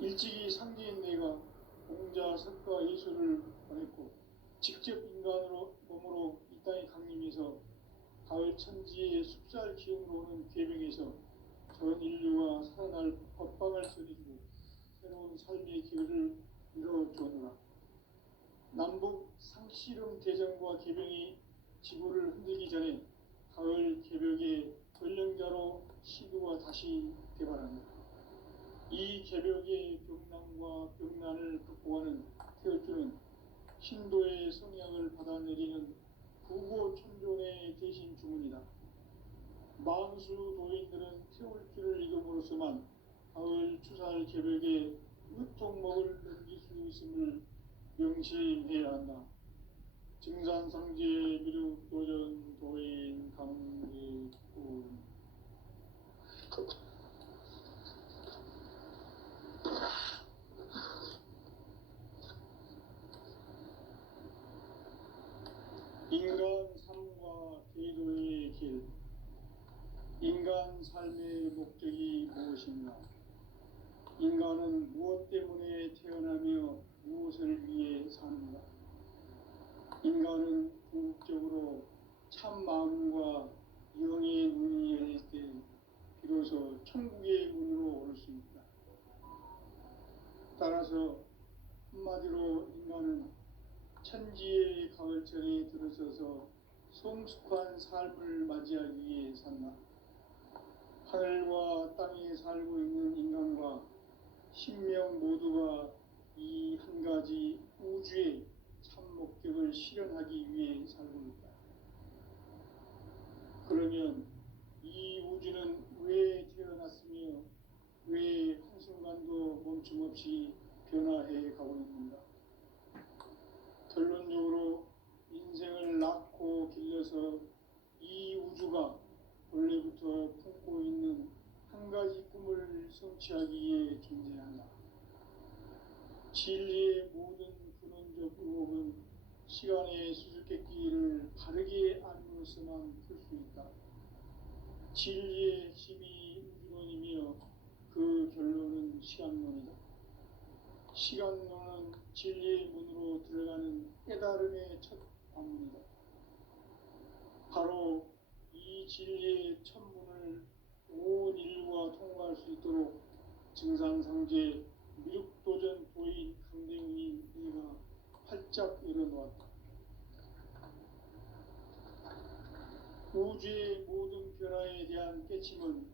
일찍이 상제인 내가 공자, 석가, 예수를 보냈고 직접 인간으로 몸으로 이 땅에 강림해서 가을 천지의 숲살 기운으로 오는 계명에서 전 인류와 살아날 법방을 전해주고 새로운 삶의 기회를 이뤄주었노라. 남북 상씨름 대전과 계명이 지구를 흔들기 전에 가을 개벽의 전령자로 시도가 다시 개발한다. 이 개벽의 병난과 병난을 극복하는 태어주는 신도의 성향을 받아내리는 부고천존의 대신 주문이다. 만수 도인들은 태울길을 이름으로서만 가을 추살 개벽에 으통목을 넘길 수 있음을 명심해야 한다. 증산상제 미륵 도전 도인 강제군 인간 삶과 계도의 길. 인간 삶의 목적이 무엇인가? 인간은 무엇 때문에 태어나며 무엇을 위해 사는가? 인간은 궁극적으로 참 마음과 영의 눈이 열릴 때 비로소 천국의 문으로 올 수 있다. 따라서 한마디로 인간은 천지의 가을철에 들어서서 성숙한 삶을 맞이하기 위해 산다. 하늘과 땅에 살고 있는 인간과 신명 모두가 이 한 가지 우주의 참 목적을 실현하기 위해 살고 있다. 그러면 이 우주는 왜 태어났으며 왜 한순간도 멈춤없이 변화해 가고 있는가? 결론적으로 인생을 낳고 길러서 이 우주가 원래부터 품고 있는 한 가지 꿈을 성취하기 위해 존재한다. 진리의 모든 근원적 의혹은 시간의 수수께끼를 바르게 알므로서만 풀 수 있다. 진리의 핵심이 우주론이며 그 결론은 시간론이다. 시간론은 진리의 문으로 들어가는 깨달음의 첫 관문이다. 바로 이 진리의 첫 문을 온 인류가 통과할 수 있도록 증산상제 미륵도전 도인 강대웅이 네가 활짝 열어놓았다. 우주의 모든 변화에 대한 깨침은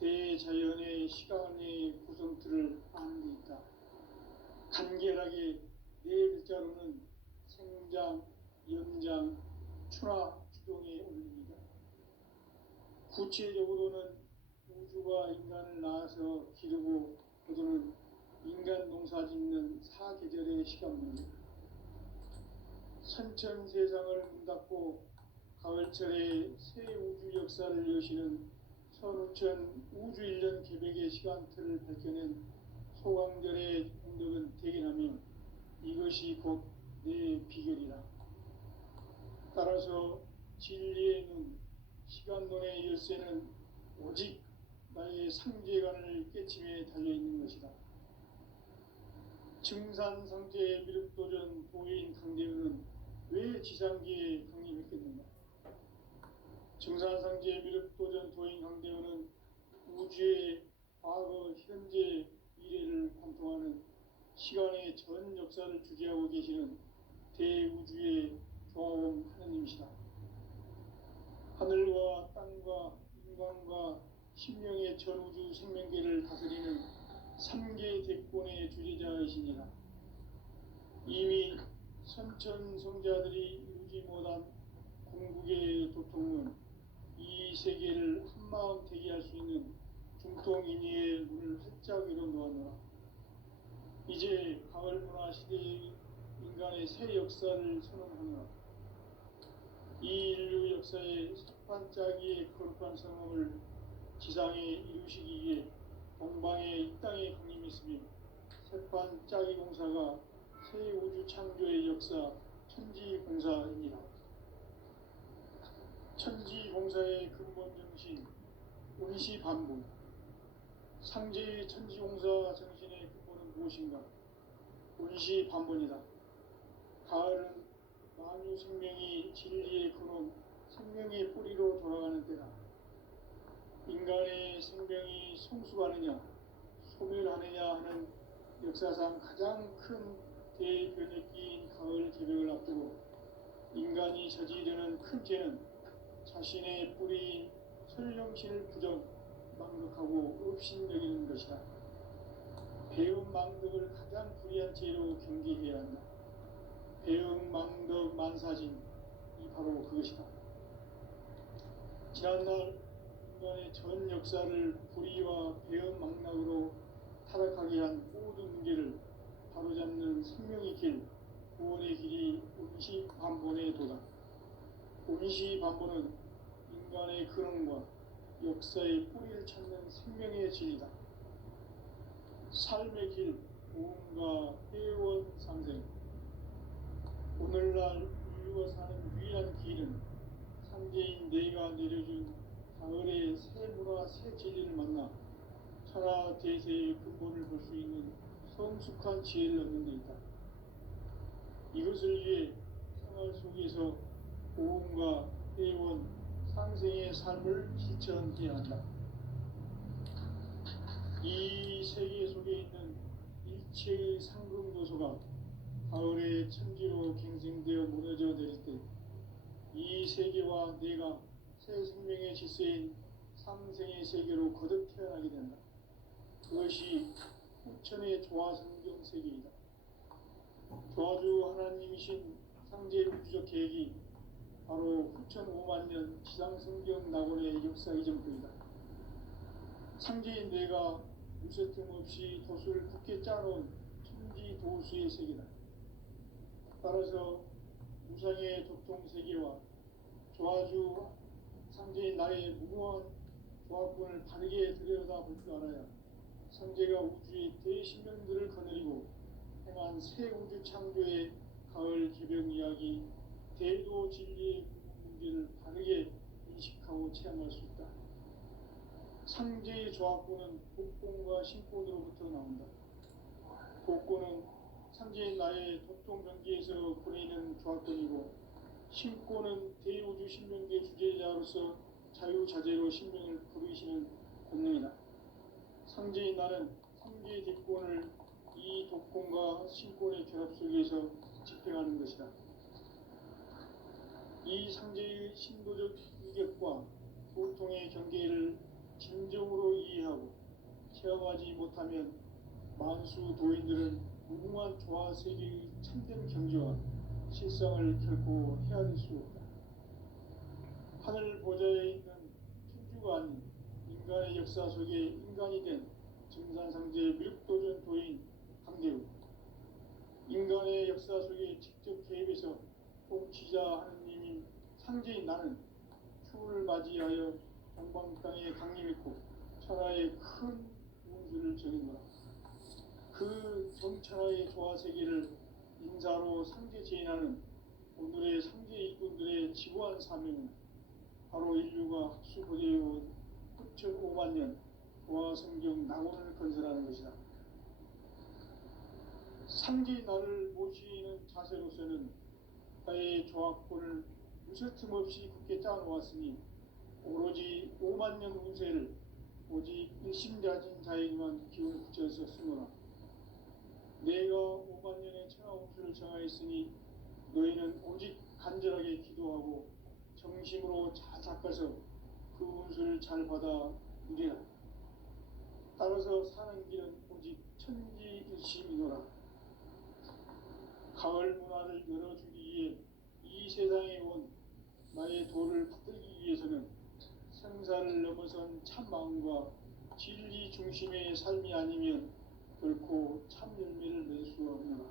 대자연의 시간의 구성틀을 아는 데 있다. 간결하게 네 글자로는 생장, 연장, 추나 추동에 올립니다. 구체적으로는 우주가 인간을 낳아서 기르고 거두는 인간 농사 짓는 사계절의 시간문이다. 선천 세상을 문 닫고 가을철에 새 우주 역사를 여시는 선우천 우주 1년 개벽의 시간틀을 밝혀낸 소강절의 공덕은 대견하며 이것이 곧 내 비결이라. 따라서 진리의 눈, 시간론의 열쇠는 오직 나의 상제관을 깨침에 달려있는 것이다. 증산상제 미륵도전 도인 강대훈은 왜 지상기에 강림했겠는가? 증산상제 미륵도전 도인 강대훈은 우주의 과거, 현재, 미래를 관통하는 시간의 전 역사를 주재하고 계시는 대우주의 조화원 하느님이시다. 하늘과 땅과 인간과 신명의 전우주 생명계를 다스리는 3개 대권의 주재자이시니라. 이미 선천성자들이 이루지 못한 궁극의 도통은 이 세계를 한마음 되게 할 수 있는 중통인의의 문을 활짝 열어놓았노라. 이제 가을 문화 시대의 인간의 새 역사를 선언하노라. 이 인류 역사의 석판짜기의 거룩한 성험을 지상에 이루시기 위해 동방에 이 땅에 강림했으며 석판짜기 공사가 새 우주 창조의 역사 천지공사입니다. 천지공사의 근본 정신, 운시반복. 상제의 천지공사 정신의 근본 무엇인가? 운시반본이다. 가을은 만유 생명이 진리의 근원, 생명의 뿌리로 돌아가는 때다. 인간의 생명이 성숙하느냐, 소멸하느냐 하는 역사상 가장 큰 대변혁기인 가을 개벽을 앞두고 인간이 저지르는 큰 죄는 자신의 뿌리인 설령신을 부정, 망덕하고 업신여기는 것이다. 배움 망덕을 가장 불의한 죄로 경계해야 한다. 배움 망덕 만사진이 바로 그것이다. 지난날 인간의 전 역사를 불의와 배움 망락으로 타락하게 한 모든 문제를 바로잡는 생명의 길, 구원의 길이 운시반본의 도다. 운시반본은 인간의 근원과 역사의 뿌리를 찾는 생명의 진리다. 삶의 길, 고음과 회원 상생. 오늘날 인류가 사는 유일한 길은 상제인 내가 내려준 가을의 새 문화, 새 진리를 만나 천하 대세의 근본을 볼 수 있는 성숙한 지혜를 얻는 데 있다. 이것을 위해 생활 속에서 고음과 회원, 상생의 삶을 실천해야 한다. 이 세계 속에 있는 일체의 상금 요소가 가을의 천지로 갱생되어 무너져 내릴 때 이 세계와 내가 새 생명의 질서인 상생의 세계로 거듭 태어나게 된다. 그것이 후천의 조화성경 세계이다. 조화주 하나님이신 상제 우주적 계획이 바로 후천 5만년 지상성경 낙원의 역사 이전부이다. 상제인 내가 무쇠 틈 없이 도수를 굳게 짜놓은 천지 도수의 세계다. 따라서 무상의 도통 세계와 조화주 상제인 나의 무궁한 조합권을 바르게 들여다볼 줄 알아야 상제가 우주의 대신명들을 거느리고 행한 새 우주 창조의 가을 개벽 이야기, 대도 진리의 문제를 바르게 인식하고 체험할 수 있다. 상제의 조합권은 복권과 신권으로부터 나온다. 복권은 상제인 나의 도통 경계에서 보내는 조합권이고, 신권은 대우주 신명계 주제자로서 자유자재로 신명을 부르시는 권능이다. 상제인 나는 상제의 뒷권을 이 독권과 신권의 결합 속에서 집행하는 것이다. 이 상제의 신도적 위격과 보통의 경계를 진정으로 이해하고 체험하지 못하면 만수 도인들은 무궁한 조화 세계의 참된 경지와 실상을 결코 헤아릴 수 없다. 하늘 보좌에 있는 천주가 아닌 인간의 역사 속에 인간이 된 증산상제 밀도전 도인 강대우, 인간의 역사 속에 직접 개입해서 통치자 하느님인 상제인 나는 추후를 맞이하여 동방 땅에 강림했고 천하의 큰 운수를 정했노라. 그 정천하의 조화 세계를 인사로 상제 제인하는 오늘의 상제 일꾼들의 지구한 사명은 바로 인류가 학수고대해온 9,5만 년 조화 성경 낙원을 건설하는 것이다. 상제인 나를 모시는 자세로서는 나의 조합권을 무쇠틈 없이 굳게 짜놓았으니 오로지 5만 년 운세를 오직 일심가진 자에게만 기운을 붙여서 쓰노라. 내가 5만 년의 천하 운수를 정하였으니 너희는 오직 간절하게 기도하고 정심으로 잘 닦아서 그 운수를 잘 받아 누리라. 따라서 사는 길은 오직 천지일심이노라. 가을 문화를 열어주기 위해 이 세상에 온 나의 도를 받들기 위해서는 생사를 넘어선 참 마음과 진리 중심의 삶이 아니면 결코 참 열매를 맺을 수 없노라.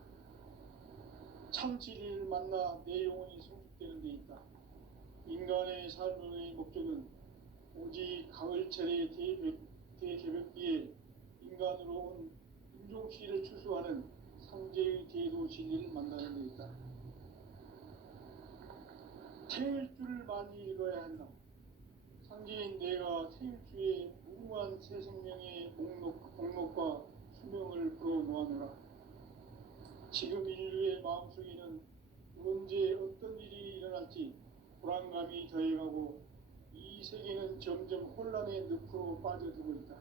참 진리를 만나 내 영혼이 성숙되는 데 있다. 인간의 삶의 목적은 오직 가을철의 대개벽기에 인간으로 온 인종시를 추수하는 상제의 대도 진리를 만나는 데 있다. 태일주를 많이 읽어야 한다. 상제인 내가 태일주의 무궁한 새 생명의 목록과 수명을 불어놓았노라. 지금 인류의 마음속에는 언제 어떤 일이 일어날지 불안감이 더해가고 이 세계는 점점 혼란의 늪으로 빠져들고 있다.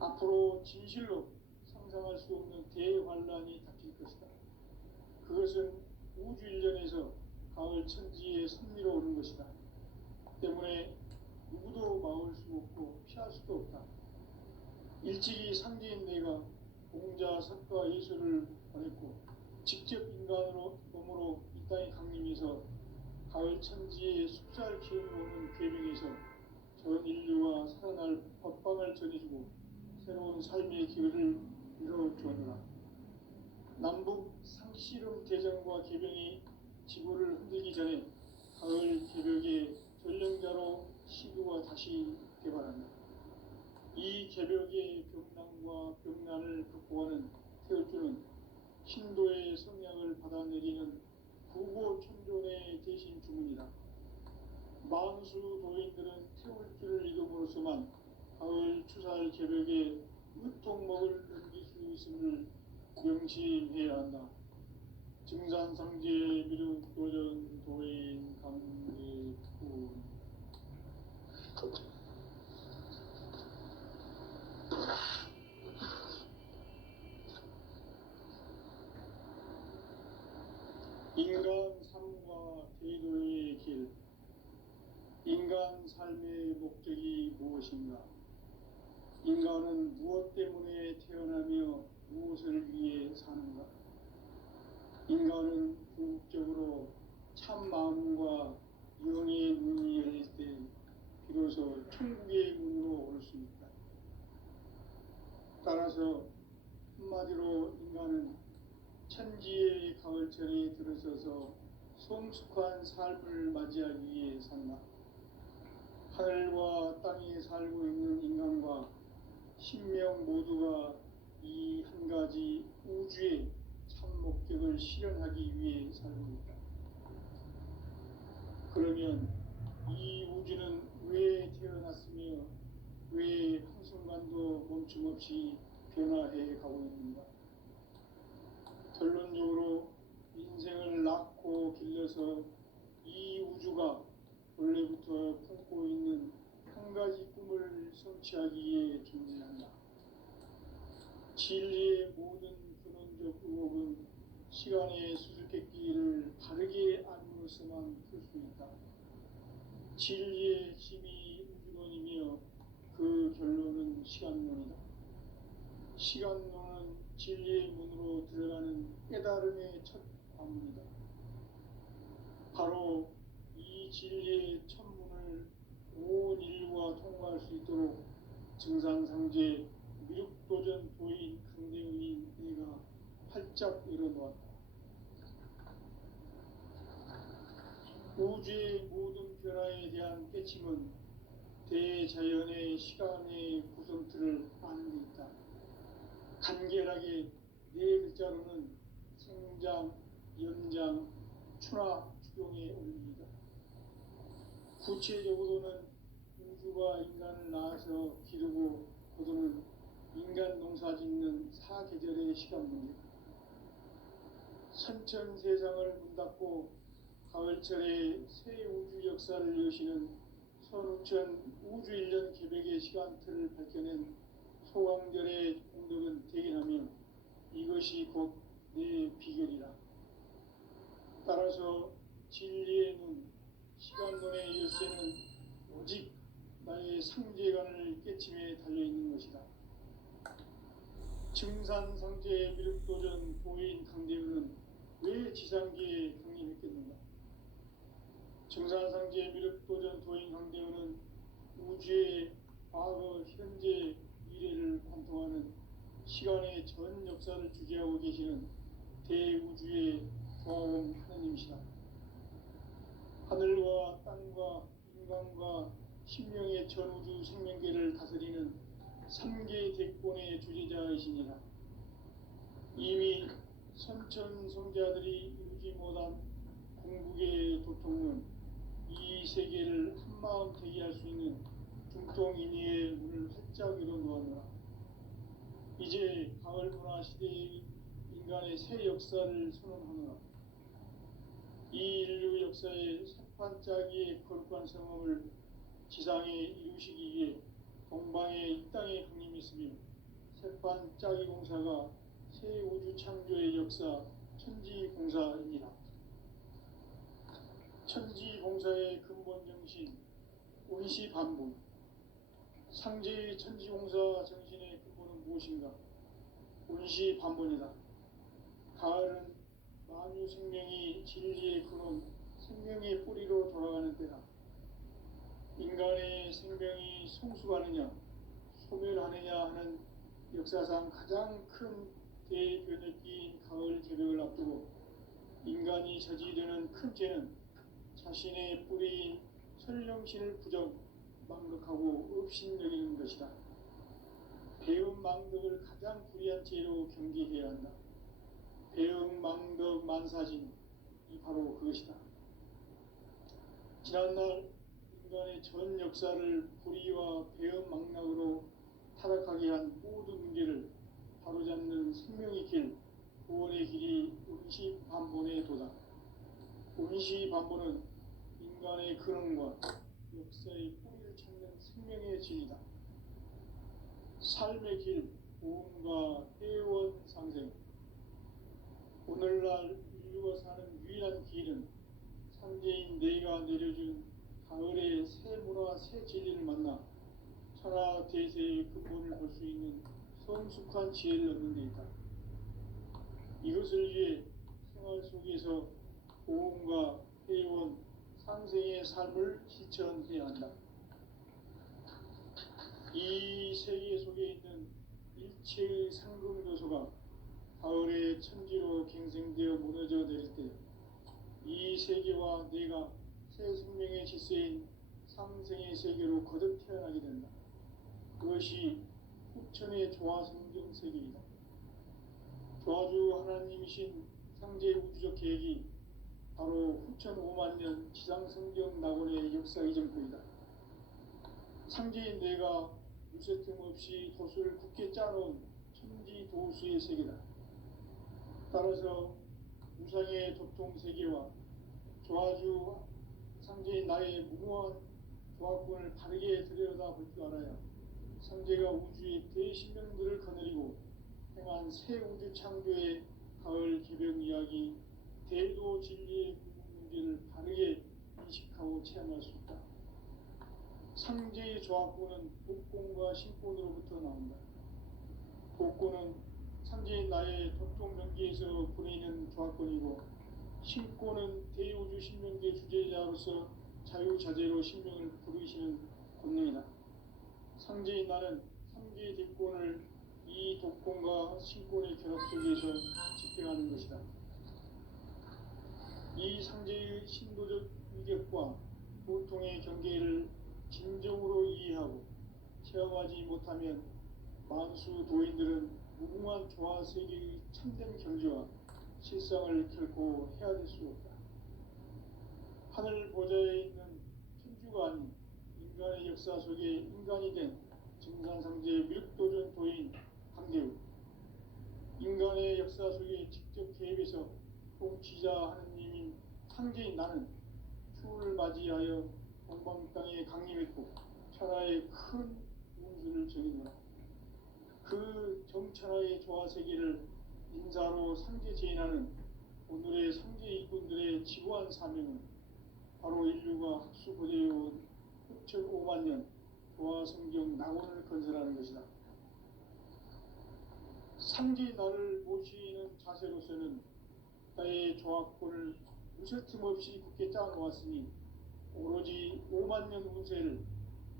앞으로 진실로 상상할 수 없는 대환란이 닥칠 것이다. 그것은 우주 일련에서 가을 천지의 섭리로 오는 것이다. 때문에 누구도 막을 수 없고 피할 수도 없다. 일찍이 상제인 내가 공자, 석가, 예수를 보냈고 직접 인간으로 몸으로 이 땅에 강림해서 가을 천지의 숫살 기운으로 오는 계명에서 전 인류와 살아날 법방을 전해주고 새로운 삶의 기회를 이뤄주었노라. 남북 상씨름 대전과 계병이 지구를 흔들기 전에 가을 개벽의 전령자로 시교가 다시 개발한다. 이 개벽의 병난과 병난을 극복하는 태울주는 신도의 성약을 받아내리는 구고천존의 대신 주문이다. 만수 도인들은 태울주를 이름으로서만 가을 추살 개벽에 으통먹을 넘길 수 있음을 명심해야 한다. 증산상제 미륵도전 도인 강계군. 인간 삶과 대도의 길. 인간 삶의 목적이 무엇인가? 인간은 무엇 때문에 태어나며 무엇을 위해 사는가? 인간은 궁극적으로 참 마음과 영의 문이 열릴 때 비로소 천국의 문으로 올 수 있다. 따라서 한마디로 인간은 천지의 가을철에 들어서서 성숙한 삶을 맞이하기 위해 산다. 하늘과 땅에 살고 있는 인간과 신명 모두가 이 한 가지 우주의 참 목적을 실현하기 위해 살고 있다. 그러면 이 우주는 왜 태어났으며 왜 한순간도 멈춤없이 변화해 가고 있는가? 결론적으로 인생을 낳고 길러서 이 우주가 원래부터 품고 있는 한 가지 꿈을 성취하기 위해 존재한다. 진리의 모든 근원적 의혹은 시간의 수수께끼를 바르게 알므로서만 풀 수 있다. 진리의 핵심이 우주론이며 그 결론은 시간론이다. 시간론은 진리의 문으로 들어가는 깨달음의 첫 관문이다. 바로 이 진리의 첫 문을 온 인류가 통과할 수 있도록 증산상제 미륵도전 도인 강대의 내가 활짝 열어놓았다. 우주의 모든 변화에 대한 깨침은 대자연의 시간의 구성틀을 아는 데 있다. 간결하게 네 글자로는 생장, 연장, 추나 추동의 원리이다. 구체적으로는 우주가 인간을 낳아서 기르고 거두는 인간 농사 짓는 사계절의 시간 문제. 선천 세상을 문 닫고 가을철에 새 우주 역사를 여시는 선우천 우주 1년 개백의 시간틀을 밝혀낸 소강절의 공덕은 대견하며 이것이 곧 내 비결이라. 따라서 진리의 눈, 시간론의 열쇠는 오직 나의 상제관을 깨침에 달려있는 것이다. 증산상제 미륵도전 도인 강대우는 왜 지상계에 강림했겠는가? 증산상제 미륵도전 도인 강대우는 우주의 과거, 현재, 미래를 관통하는 시간의 전 역사를 주재하고 계시는 대우주의 조화원 하나님이시다. 하늘과 땅과 인간과 신명의 전우주 생명계를 다스리는 3계 대권의 주재자이시니라. 이미 선천성자들이 이루지 못한 궁극의 도통은 이 세계를 한마음 되게 할 수 있는 중통인의의 문을 활짝 열어놓았노라. 이제 가을 문화 시대의 인간의 새 역사를 선언하노라. 이 인류 역사의 새판짜기의 거룩한 성험을 지상에 이루시기 위해 동방에 이 땅에 강림했으며 새판짜기 공사가 새 우주 창조의 역사 천지공사이니라. 천지공사의 근본 정신 원시반본. 상제의 천지공사 정신의 근본은 무엇인가? 원시반본이다. 가을은 만유 생명이 진리의 근원, 생명의 뿌리로 돌아가는 때다. 인간의 생명이 성숙하느냐, 소멸하느냐 하는 역사상 가장 큰 대변혁기인 가을 개벽을 앞두고 인간이 저지르는 큰 죄는 자신의 뿌리인 설령신을 부정, 망덕하고 업신여기는 것이다. 배음 망덕을 가장 불의한 죄로 경계해야 한다. 배음 망덕 만사진이 바로 그것이다. 지난날 인간의 전 역사를 불의와 배음 망락으로 타락하게 한 모든 문제를 바로잡는 생명의 길, 구원의 길이 원시반본의 도다. 원시반본은 인간의 근원과 역사의 뿌리를 찾는 생명의 진이다. 삶의 길, 보험과 회원 상생. 오늘날 인류가 사는 유일한 길은 상제인 내가 내려준 가을의 새 문화, 새 진리를 만나 천하 대세의 근본을 볼 수 있는 성숙한 지혜를 얻는 데 있다. 이것을 위해 생활 속에서 보험과 회원, 상생의 삶을 실천해야 한다. 이 세계 속에 있는 일체의 상금요소가 가을의 천지로 갱생되어 무너져 내릴 때 이 세계와 내가 새 생명의 질서인 상생의 세계로 거듭 태어나게 된다. 그것이 후천의 조화성경 세계이다. 조화주 하나님이신 상제 우주적 계획이 바로 후천 5만 년 지상성경 낙원의 역사 이전부이다. 상제인 내가 무쇠틈 없이 도수를 굳게 짜놓은 천지 도수의 세계다. 따라서 우상의 도통 세계와 조화주 상제인 나의 무모한 조화권을 바르게 들여다볼 줄 알아야 상제가 우주의 대신명들을 거느리고 행한 새 우주 창조의 가을 개벽 이야기, 대도 진리의 문제를 바르게 인식하고 체험할 수 있다. 상제의 조화권은 복권과 신권으로부터 나온다. 복권은 상제인 나의 도통 명기에서 보내는 조화권이고, 신권은 대우주 신명계 주제자로서 자유자재로 신명을 부르시는 권능이다. 상제인 나는 3개의 대권을 이 독권과 신권의 결합 속에서 집행하는 것이다. 이 상제의 신도적 위격과 보통의 경계를 진정으로 이해하고 체험하지 못하면 만수 도인들은 무궁한 조화세계의 참된 경지와 실상을 결코 헤아릴 수 없다. 하늘 보좌에 있는 천주가 아닌 인간의 역사 속에 인간이 된 증산상제의 밀도전 도인 강대우, 인간의 역사 속에 직접 개입해서 통치자 하느님인 상제인 나는 추를 맞이하여 동방 땅에 강림했고 천하의 큰 운수를 정의노라. 그 정천하의 조화세계를 인사로 상제 제인하는 오늘의 상제 일꾼들의 지구한 사명은 바로 인류가 학수고대해온 후천 5만 년 조화성경 낙원을 건설하는 것이다. 상제 나를 모시는 자세로서는 나의 조화권을 무쇠틈 없이 굳게 짜놓았으니 오로지 5만 년 운세를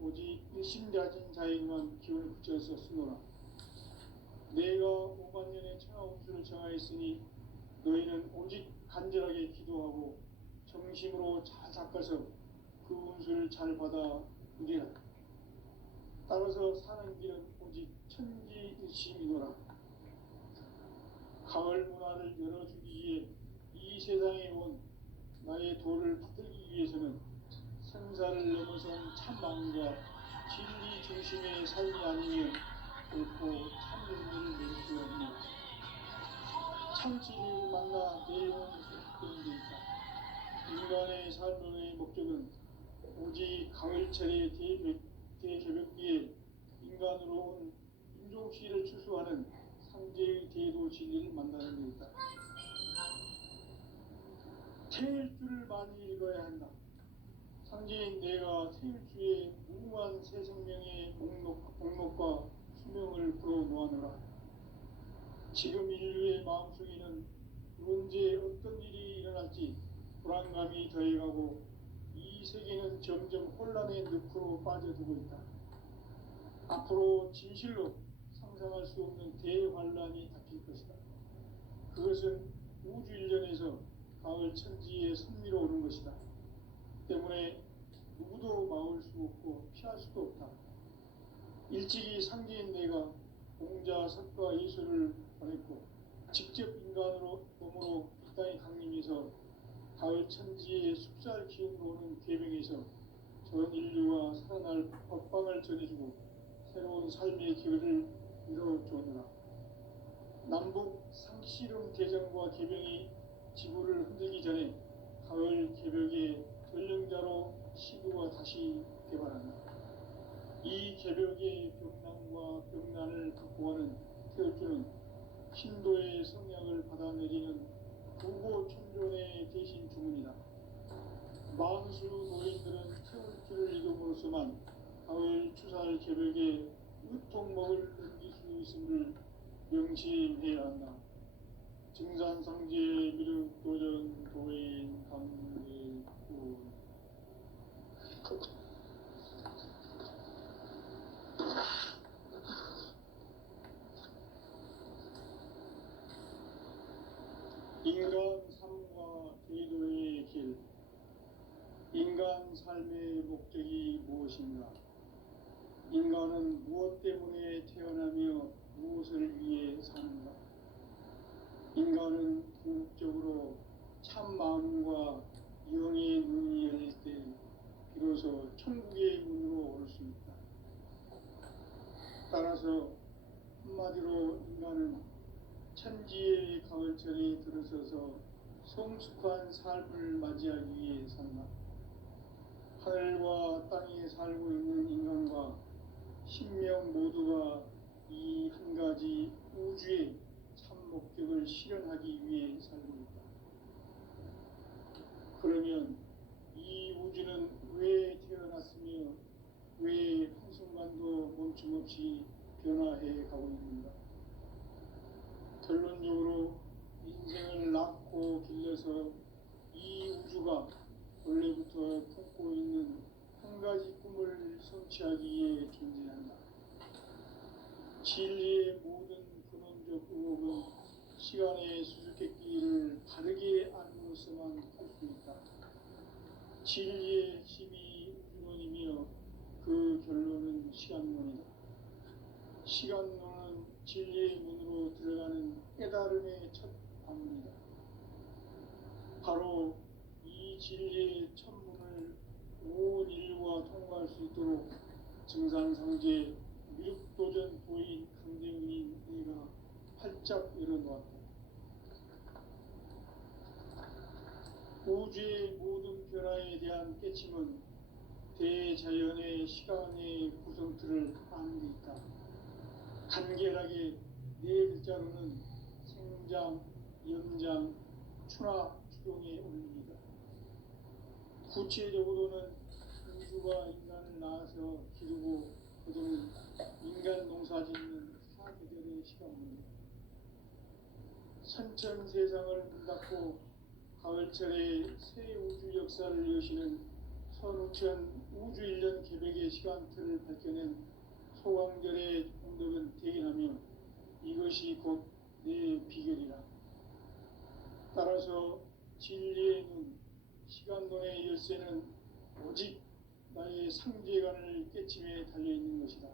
오직 일심자진 자에게만 기운을 붙여서 쓰노라. 내가 5만 년의 천하 운수를 정하였으니 너희는 오직 간절하게 기도하고 정심으로 잘 닦아서 그 운수를 잘 받아 누리라. 따라서 사는 길은 오직 천지일심이노라. 가을 문화를 열어주기 위해 이 세상에 온 나의 도를 붙들기 위해서는 생사를 넘어선 참마음과 진리 중심의 삶이 아니면 결코 참 용기를 낼 수 없는 참지를 만나 내려오면서 되는 데 있다. 인간의 삶의 목적은 오직 가을철의 대개벽기에 인간으로 온 인종씨를 추수하는 상제의 대도 진리를 만나는 데 있다. 태일주를 많이 읽어야 한다. 상제인 내가 태일주의 무궁한 새 생명의 목록과 수명을 풀어놓아노라. 지금 인류의 마음속에는 언제 어떤 일이 일어날지 불안감이 더해가고 이 세계는 점점 혼란의 늪으로 빠져들고 있다. 앞으로 진실로 상상할 수 없는 대환란이 닥칠 것이다. 그것은 우주 일련에서 가을 천지에 선미로 오는 것이다. 때문에 누구도 막을 수 없고 피할 수도 없다. 일찍이 상제인 내가 공자, 석가, 예수를 보냈고 직접 인간으로 몸으로 이 땅에 강림해서 가을 천지의 숲살 기운으로 오는 궤병에서 전 인류와 살아날 법방을 전해주고 새로운 삶의 기회를 이뤄주느라. 남북 상씨름 대전과 개병이 지구를 흔들기 전에 가을 개벽의 전령자로 시구가 다시 개발한다. 이 개벽의 병난과 병난을 극복하는 태울주는 신도의 성약을 받아내리는 부고 천존의 대신 주문이다. 만수 노인들은 태울주를 읽음으로써만 가을 추살 개벽에 으통먹을 넘길 수 있음을 명심해야 한다. 증산상제 미륵도전 도인 강례군. 인간 삶과 제도의 길. 인간 삶의 목적이 무엇인가? 인간은 무엇 때문에 태어나며 무엇을 위해 사는가? 인간은 궁극적으로 참 마음과 영의 눈이 열릴 때 비로소 천국의 문으로 올 수 있다. 따라서 한마디로 인간은 천지의 가을철에 들어서서 성숙한 삶을 맞이하기 위해 산다. 하늘과 땅에 살고 있는 인간과 신명 모두가 이 한 가지 우주의 참 목적을 실현하기 위해 살고 있다. 그러면 이 우주는 왜 태어났으며 왜 한순간도 멈춤없이 변화해 가고 있는가? 결론적으로 인생을 낳고 길러서 이 우주가 원래부터 품고 있는 한 가지 꿈을 성취하기 위해 존재한다. 진리의 모든 근원적 의혹은 시간의 수수께끼를 바르게 알므로서만 할 수 있다. 진리의 힘이 우주론이며 그 결론은 시간론이다. 시간론은 진리의 문으로 들어가는 깨달음의 첫 방문이다. 바로 이 진리의 천문을 온 인류가 통과할 수 있도록 증산상제 미륵도전 도인 강대훈인 내가 활짝 열어놓았다. 우주의 모든 변화에 대한 깨침은 대자연의 시간의 구성틀을 아는 데 있다. 간결하게 네 글자로는 생장, 연장, 추나 추동의 원리이다. 구체적으로는 우주가 인간을 낳아서 기르고 거두는 인간 농사 짓는 사계절의 시간입니다. 선천 세상을 문 닫고 가을철에 새 우주 역사를 여시는 선우천 우주 1년 개벽의 시간틀을 밝혀낸 소강절의 공덕은 대견하며 이것이 곧 내 비결이라. 따라서 진리의 눈, 시간론의 열쇠는 오직 나의 상제관을 깨침에 달려있는 것이다.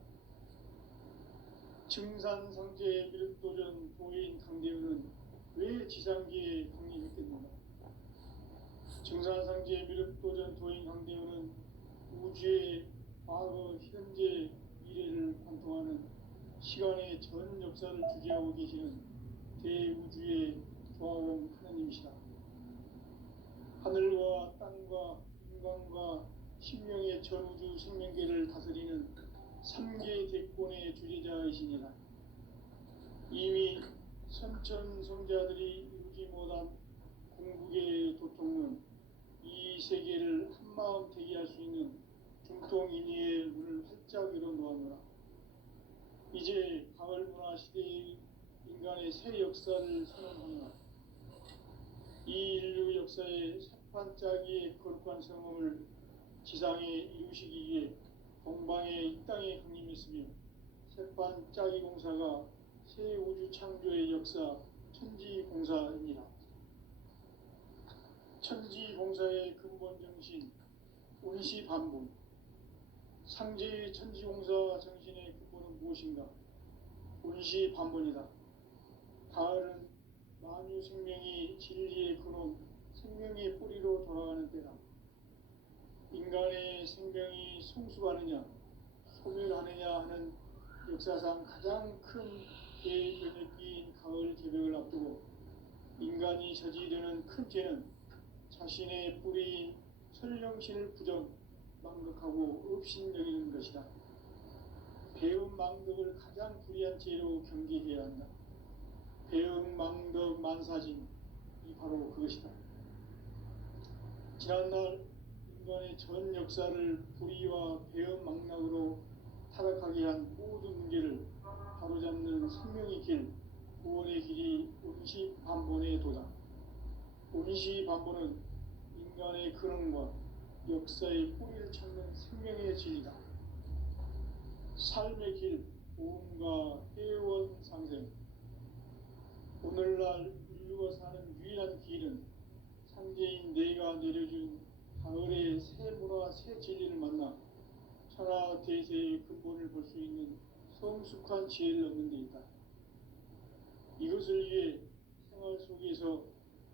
증산상제 미륵도전 도인 강대훈은 왜 지상계에 강림했겠는가? 증산상제 미륵도전 도인 강대훈은 우주의 과거, 현재, 미래를 관통하는 시간의 전 역사를 주재하고 계시는 대우주의 도와온 하나님이시다. 하늘과 땅과 인간과 신명의 전우주 생명계를 다스리는 삼계 대권의 주제자이시니라. 이미 선천성자들이 이루지 못한 궁극의 도통은 이 세계를 한마음 되게 할 수 있는 중통인의의 문을 활짝 열어놓았노라. 이제 가을 문화 시대의 인간의 새 역사를 선언하노라. 이 인류 역사의 새판짜기의 거룩한 성험을 지상에 이루시기 위해 동방의 이 땅에 강림했으며 새판짜기 공사가 새 우주 창조의 역사 천지공사입니다. 천지공사의 근본 정신 운시반분. 상제의 천지공사 정신의 근본은 무엇인가? 운시반분이다. 가을은 만유 생명이 진리의 근원, 생명의 뿌리로 돌아가는 때다. 인간의 생명이 성숙하느냐, 소멸하느냐 하는 역사상 가장 큰 대변혁기인 가을 개벽을 앞두고 인간이 저지르는 큰 죄는 자신의 뿌리인 설령신을 부정, 망각하고 업신여기는 것이다. 배움 망덕을 가장 불의한 죄로 경계해야 한다. 배움 망덕 만사진이 바로 그것이다. 지난날 인간의 전 역사를 불의와 배움 망락으로 타락하게 한 모든 문제를 바로잡는 생명의 길, 구원의 길이 운시반본의 도다. 운시반본은 인간의 근원과 역사의 뿌리를 찾는 생명의 진리다. 삶의 길, 보험과 회원 상생. 오늘날 인류가 사는 유일한 길은 상제인 내가 내려준 가을의 새 문화, 새 진리를 만나 천하 대세의 근본을 볼 수 있는 성숙한 지혜를 얻는 데 있다. 이것을 위해 생활 속에서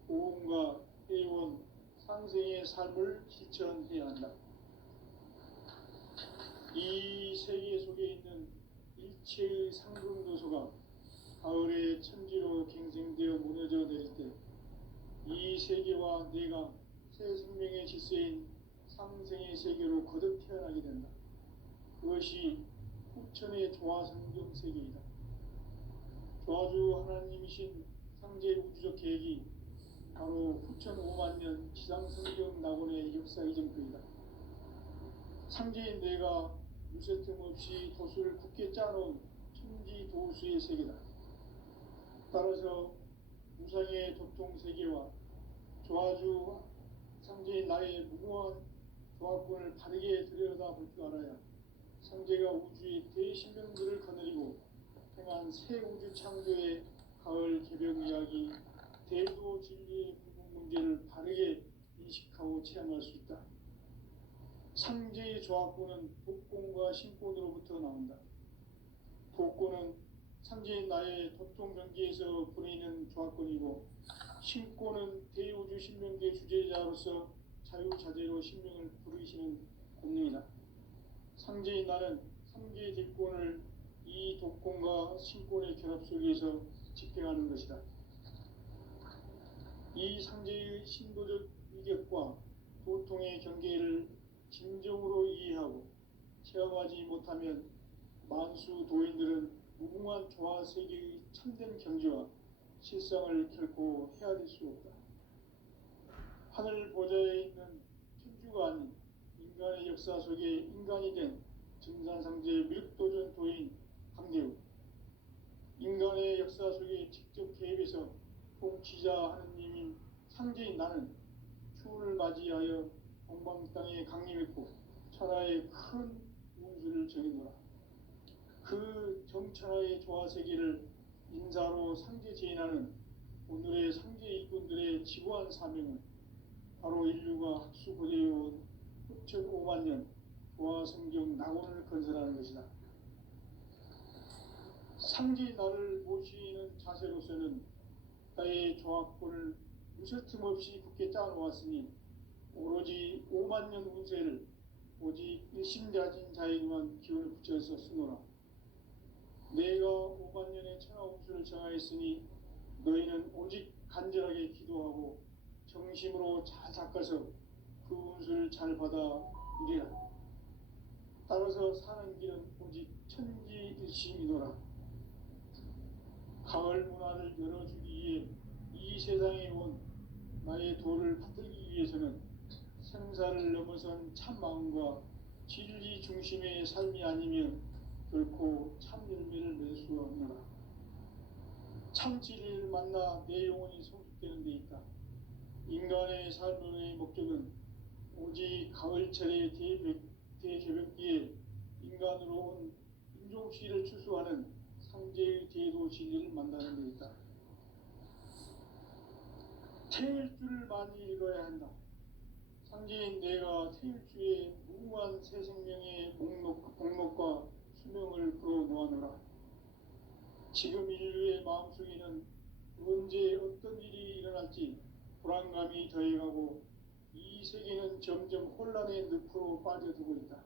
보험과 회원, 상생의 삶을 실천해야 한다. 이 세계 속에 있는 일체의 상금도소가 가을의 천지로 갱생되어 무너져 내릴 때 이 세계와 내가 새 생명의 질서인 상생의 세계로 거듭 태어나게 된다. 그것이 후천의 조화성경 세계이다. 조화주 하나님이신 상제 우주적 계획이 바로 후천 5만년 지상성경 낙원의 역사 이정표이다. 상제인 내가 무쇠틈 없이 도수를 굳게 짜놓은 천지 도수의 세계다. 따라서 무상의 도통 세계와 조화주 상제인 나의 무궁한 조화권을 바르게 들여다볼 줄 알아야 상제가 우주의 대신명들을 거느리고 행한 새 우주 창조의 가을 개벽 이야기, 대도 진리의 궁극 문제를 바르게 인식하고 체험할 수 있다. 상제의 조화권은 독권과 신권으로부터 나온다. 독권은 상제인 나의 도통 경계에서 보내는 조화권이고, 신권은 대우주 신명계 주제자로서 자유자재로 신명을 부르시는 권능이다. 상제인 나는 상계의 대권을 이 독권과 신권의 결합 속에서 집행하는 것이다. 이 상제의 신도적 위격과 도통의 경계를 진정으로 이해하고 체험하지 못하면 만수 도인들은 무궁한 조화 세계의 참된 경지와 실상을 결코 헤아릴 수 없다. 하늘 보좌에 있는 천주가 아닌 인간의 역사 속에 인간이 된 증산상제 밀도전 도인 강대우, 인간의 역사 속에 직접 개입해서 통치자 하느님인 상제인 나는 추운을 맞이하여 동방 땅에 강림했고 천하의 큰 운수를 정해놓아. 그 정천하의 조화세계를 인사로 상제 제인하는 오늘의 상제 일꾼들의 지고한 사명은 바로 인류가 학수고대해온 후천 5만년 조화성경 낙원을 건설하는 것이다. 상제 나를 모시는 자세로서는 나의 조화권을 무쇠틈 없이 굳게 짜놓았으니 오로지 5만년 운세를 오직 일심자진 자에게만 기운을 붙여서 쓰노라. 내가 5만년의 천하 운수를 정하였으니 너희는 오직 간절하게 기도하고 정심으로 잘 닦아서 그 운수를 잘 받아 이리라. 따라서 사는 길은 오직 천지일심이노라. 가을 문화를 열어주기 위해 이 세상에 온 나의 도를 받들기 위해서는 생사를 넘어선 참 마음과 진리 중심의 삶이 아니면 결코 참 열매를 맺을 수 없노라. 참 진리를 만나 내 영혼이 성숙되는 데 있다. 인간의 삶의 목적은 오직 가을철의 대개벽기에 인간으로 온 인종시를 추수하는 상제의 대도 진리를 만나는 데 있다. 태일주를 많이 읽어야 한다. 상제인 내가 태일주의 무궁한 새 생명의 목록과 수명을 풀어놓아노라. 지금 인류의 마음속에는 언제 어떤 일이 일어날지 불안감이 더해가고 이 세계는 점점 혼란의 늪으로 빠져들고 있다.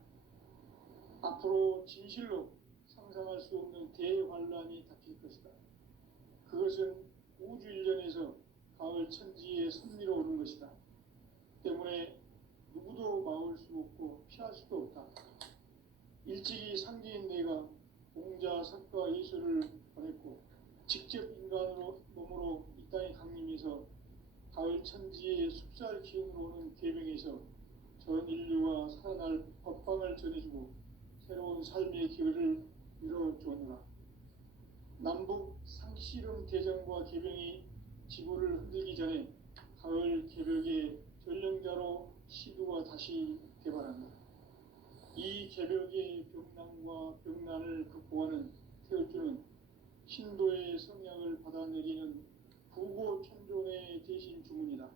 앞으로 진실로 상상할 수 없는 대환란이 닥칠 것이다. 그것은 우주 일련에서 가을 천지의 섭리로 오는 것이다. 때문에 누구도 막을 수 없고 피할 수도 없다. 일찍이 상제인 내가 공자, 석가, 예수를 보냈고 직접 인간으로 몸으로 이 땅에 강림해서 가을 천지의 숲살 기운으로 오는 계명에서 전 인류가 살아날 법방을 전해주고 새로운 삶의 길을 열어주었노라. 남북 상씨름 대전과 계명이 지구를 흔들기 전에 가을 개벽의 전령자로 시도가 다시 개발한다. 이 개벽의 병난과 병난을 극복하는 태울주는 신도의 성량을 받아내리는 부고천존의 대신 주문이다.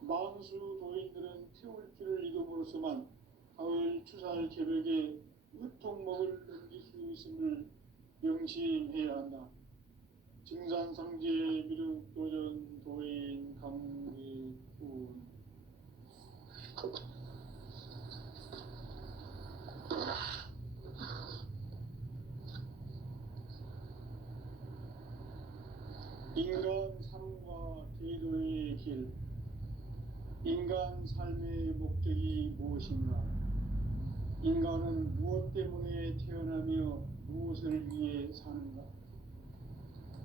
만수 도인들은 태울주를 이름으로서만 가을 추살 개벽의 으통목을 넘길 수 있음을 명심해야 한다. 증산상제 미륵도전 도인 강의군. 인간 삶과 제도의 길. 인간 삶의 목적이 무엇인가? 인간은 무엇 때문에 태어나며 무엇을 위해 사는가?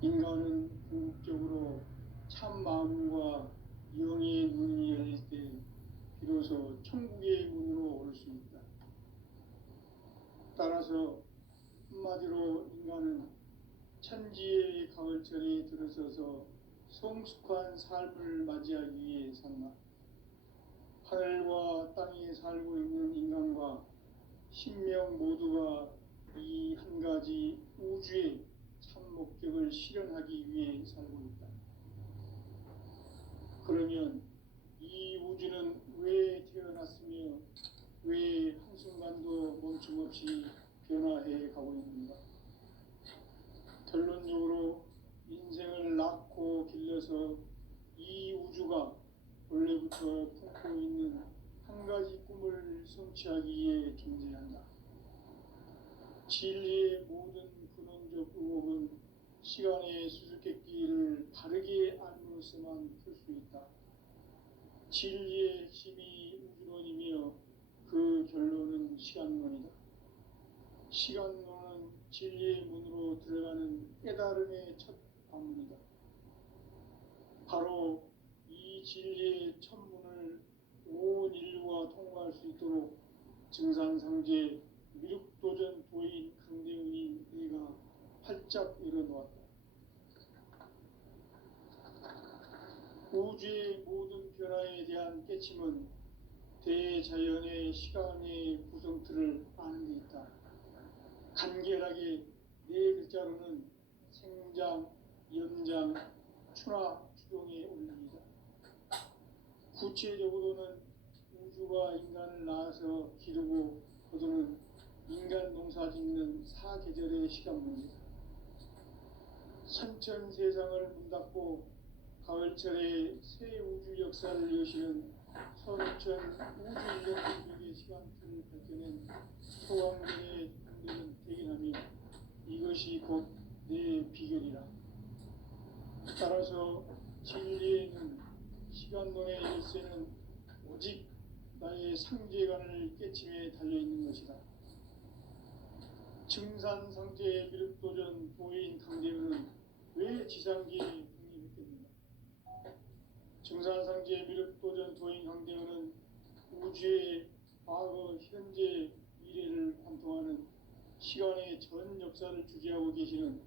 인간은 궁극적으로 참 마음과 영의 문이 열릴 때 비로소 천국의 문으로 올 수 있다. 따라서 한마디로 인간은 천지의 가을철에 들어서서 성숙한 삶을 맞이하기 위해 산다. 하늘과 땅에 살고 있는 인간과 신명 모두가 이 한 가지 우주의 참 목적을 실현하기 위해 살고 있다. 그러면 이 우주는 왜 태어났으며 왜 한순간도 멈춤 없이 변화해 가고 있는가? 결론적으로 인생을 낳고 길러서 이 우주가 원래부터 품고 있는 한 가지 꿈을 성취하기 위해 존재한다. 진리의 모든 근원적 의혹은 시간의 수수께끼를 바르게 알므로서만 풀 수 있다. 진리의 핵심이 우주론이며 그 결론은 시간론이다. 시간론은 진리의 문으로 들어가는 깨달음의 첫 관문이다. 바로 이 진리의 첫 문을 온 인류가 통과할 수 있도록 증산상제 미륵도전 도인 강대훈이 내가 활짝 열어놓았다. 우주의 모든 변화에 대한 깨침은 대자연의 시간의 구성틀을 아는 데 있다. 간결하게 네 글자로는 생장, 연장, 추나, 추동의 원리이다. 구체적으로는 우주가 인간을 낳아서 기르고 거두는 인간 농사 짓는 사계절의 시간문이다. 선천 세상을 문 닫고 가을철에 새 우주 역사를 여시는 선천 우주 인력 공격의 시간틀을 밝혀낸 소왕전의 공들은 대견하며 이것이 곧 내 비결이라. 따라서 진리에는 시간론의 열쇠는 오직 나의 상제관을 깨침에 달려있는 것이다. 증산상제의 미륵도전 도인 강대우는 왜 지상계에 독립했겠는가? 증산상제의 미륵도전 도인 강대우는 우주의 과거, 현재, 미래를 관통하는 시간의 전 역사를 주재하고 계시는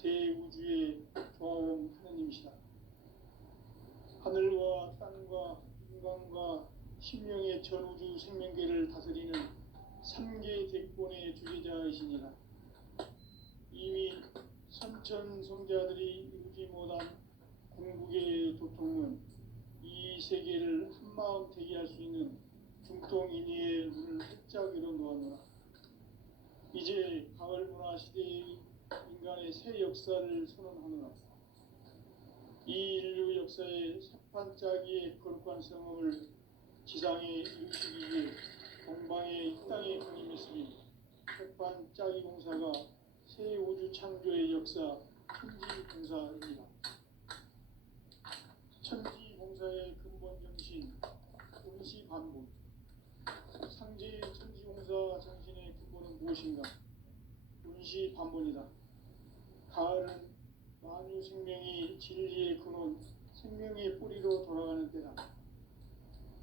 대우주의 조화원 하느님이시다. 하늘과 땅과 인간과 신명의 전우주 생명계를 다스리는 삼계 대권의 주재자이시니라. 이미 선천성자들이 이루지 못한 궁극의 도통은 이 세계를 한마음 되게 할 수 있는 중통인의의 문을 활짝 열어놓았노라. 이제 가을 문화 시대의 인간의 새 역사를 선언하노라. 이 인류 역사의 새판짜기의 거룩한 성험을 지상에 이루시기 위해 동방의 이 땅에 강림했으니 새판짜기 공사가 새 우주 창조의 역사 천지봉사입니다. 천지봉사의 근본 정신 운시반복. 상제의 천지봉사 정신의 근본은 무엇인가? 운시반복이다. 가을은 만유 생명이 진리의 근원, 생명의 뿌리로 돌아가는 때다.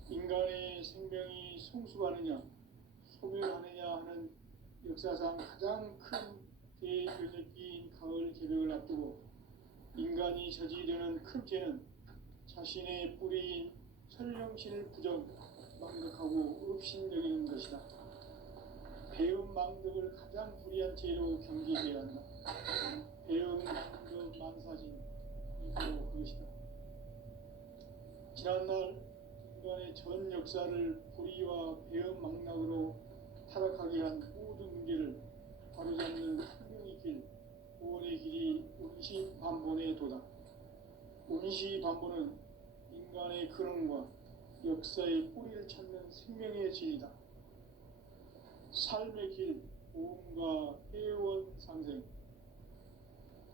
인간의 생명이 성숙하느냐, 소멸하느냐 하는 역사상 가장 큰 대변혁기인 가을 개벽을 앞두고 인간이 저지르는 큰 죄는 자신의 뿌리인 설령신을 망덕하고 업신여기는 것이다. 배음 망덕을 가장 불의한 죄로 경계해야 한다. 배음 망덕 만사진 이거 그것이다. 지난날 인간의 전 역사를 불의와 배음 망락으로 타락하게 한 모든 문제를 바로잡는 생명의 길, 구원의 길이 운시반본에 도다. 운시반본은 인간의 근원과 역사의 뿌리를 찾는 생명의 진리다. 삶의 길, 보험과 회원 상생.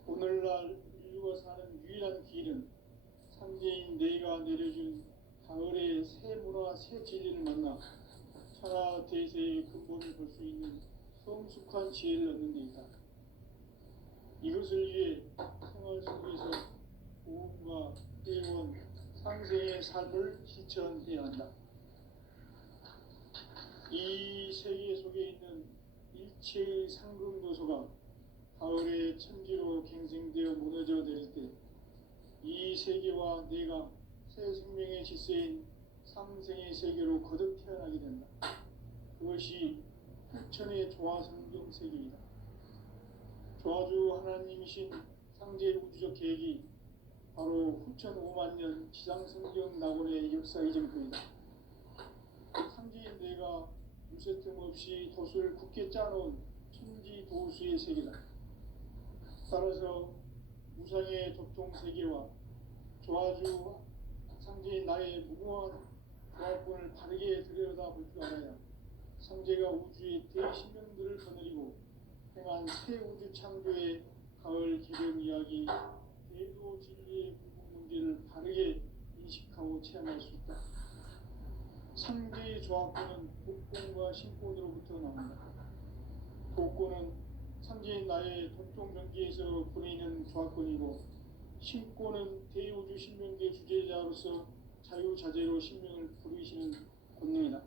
오늘날 인류가 사는 유일한 길은 상제인 내가 내려준 가을의 새 문화, 새 진리를 만나 천하 대세의 근본을 볼 수 있는 성숙한 지혜를 얻는 데 있다. 이것을 위해 생활 속에서 보험과 회원, 상생의 삶을 실천해야 한다. 이 세계 속에 있는 일체의 상금도소가 가을의 천지로 갱생되어 무너져 내릴 때 이 세계와 내가 새 생명의 질서인 상생의 세계로 거듭 태어나게 된다. 그것이 후천의 조화성경 세계이다. 조화주 하나님이신 상제 우주적 계획이 바로 후천 5만년 지상성경 낙원의 역사 이전뿐이다. 상제인 내가 무쇠 틈 없이 도수를 굳게 짜놓은 천지도수의 세계다. 따라서 무상의 도통 세계와 조화주 상제인 나의 무궁한 조화권을 바르게 들여다볼 줄 알아야 상제가 우주의 대신명들을 거느리고 행한 새 우주 창조의 가을 개벽 이야기, 대도 진리의 궁극 문제를 바르게 인식하고 체험할 수 있다. 상제의 조화권은 복권과 신권으로부터 나온다. 복권은 상제인 나의 동종 경기에서 부리는 조화권이고, 신권은 대우주 신명계 주제자로서 자유자재로 신명을 부르시는 권능이다.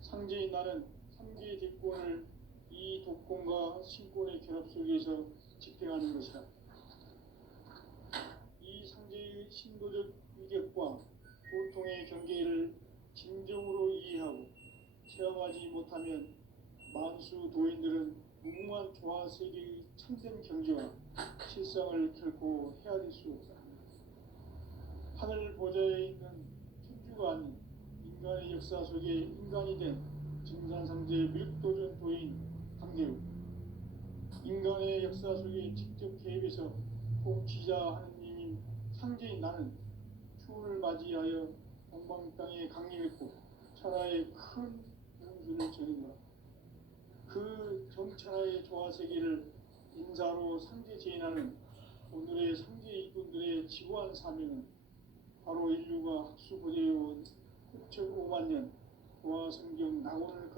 상제인 나는 상제의 대권을 이 독권과 신권의 결합 속에서 집행하는 것이다. 이 상제의 신도적 위격과 고통의 경계를 진정으로 이해하고 체험하지 못하면 만수 도인들은 무궁한 조화 세계의 참된 경지와 실상을 결코 헤아릴 수 없다. 하늘 보좌에 있는 천주가 아닌 인간의 역사 속에 인간이 된 증산상제 미륵도전 도인 강대우. 인간의 역사 속에 직접 개입해서 통치자 하느님인 상제인 나는 추운을 맞이하여 동방 땅에 강림했고 천하의 큰 홍수를 전했노라. 그 정천하의 조화 세계를 인사로 상제 제인하는 오늘의 상제 이꾼들의 진정한 사명은 바로 인류가 학수고대해온 6,5만 년 고화성경 낙원을